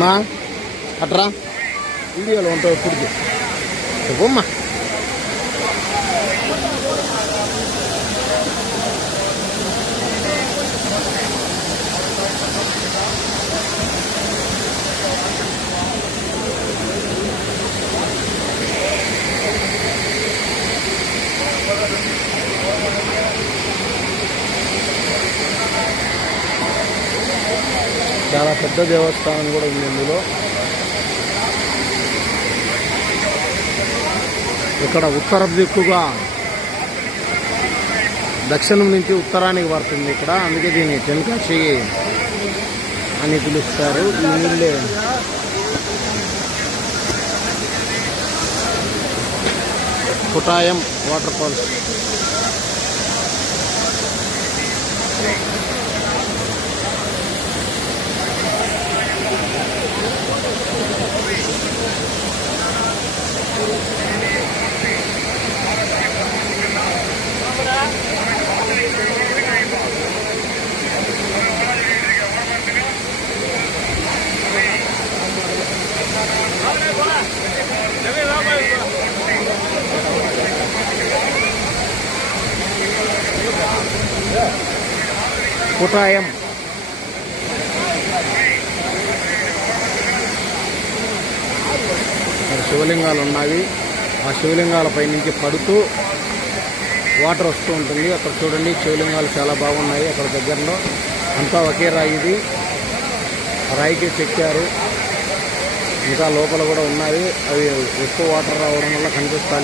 మా అట్రా వీడియోలో ఉంటావు ఎప్పుడు చెప్పమ్మా చాలా పెద్ద దేవస్థానం కూడా ఉంది ఇందులో. ఇక్కడ ఉత్తర దిక్కుగా దక్షిణం నుంచి ఉత్తరానికి పడుతుంది ఇక్కడ. అందుకే దీన్ని తెన్కాశి అని పిలుస్తారు. ఈ నీళ్ళే. కుటాయం వాటర్ ఫాల్స్. కుటాయం శివలింగాలు ఉన్నాయి. ఆ శివలింగాలపై నుంచి పడుతూ వాటర్ వస్తూ ఉంటుంది. అక్కడ చూడండి శివలింగాలు చాలా బాగున్నాయి అక్కడ దగ్గరలో. అంతా ఒకే రాయి ఇది. రాయికి చెక్కారు. ఇంకా లోపల కూడా ఉన్నాయి. అవి ఎక్కువ వాటర్ రావడం వల్ల కనిపిస్తా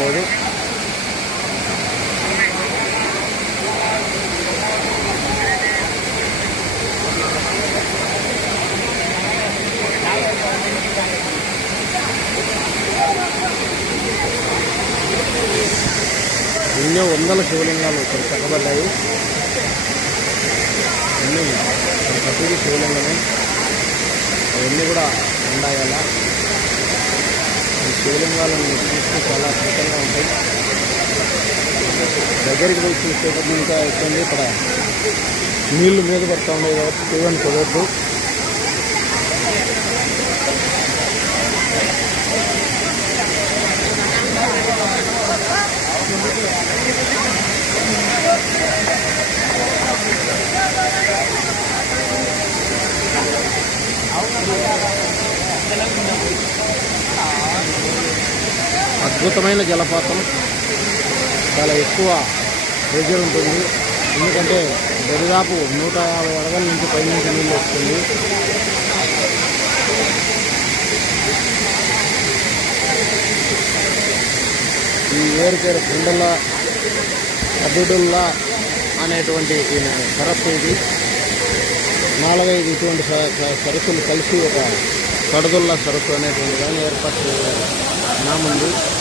ఎన్నో వందల శివలింగాలు ఇక్కడ చెక్కబడ్డాయి అన్నీ ప్రతిదీ శివలింగమే. అవన్నీ కూడా ఉన్నాయి అలా. ఈ శివలింగాలను చూస్తే చాలా అద్భుతంగా ఉంటాయి. దగ్గరికి పోయి చూసేటప్పుడు ఇంకా ఎక్కువ ఇక్కడ నీళ్ళు మీద పడుతూ ఉన్నాయి కాబట్టి చూడని కుదరదు అద్భుతమైన జలపాతం. చాలా ఎక్కువ ప్రెజర్ ఉంటుంది. ఎందుకంటే దరిదాపు నూట యాభై అడగల నుంచి పైనుంచి నీళ్ళు వస్తుంది. ఈ ఏరు పేరు కుండల అడ్డుడుల్లా అనేటువంటి సరస్సు ఇది. నాలుగైదు ఇటువంటి స- సరస్సులు కలిసి ఒక కడదుల్లా సరస్సు అనేటువంటి దాన్ని ఏర్పాటు చేయాలి నాముంది